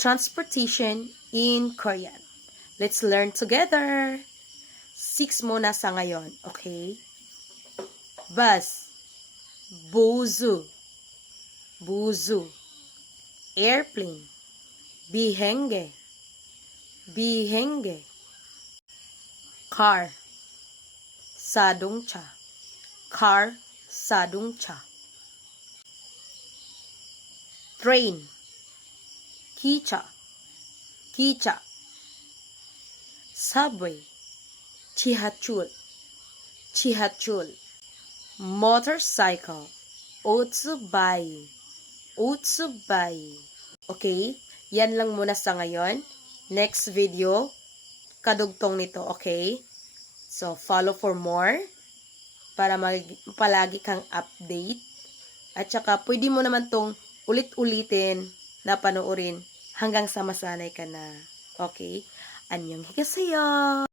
transportation in Korean. Let's learn together. 6 muna sa ngayon, okay? Bus, bozu, buzu. Airplane, bihenge, bihenge. Car, sadongcha, car, sadongcha. Train, kicha, kicha. Subway, chihatul, chihatul. Motorcycle, otsubai, otsubai. Okay? Yan lang muna sa ngayon. Next video, kadugtong nito, okay? So, follow for more para palagi kang update. At saka, pwede mo naman tong ulit-ulitin na panoorin hanggang sa masanay ka na. Okay? Annyeong higaseyo!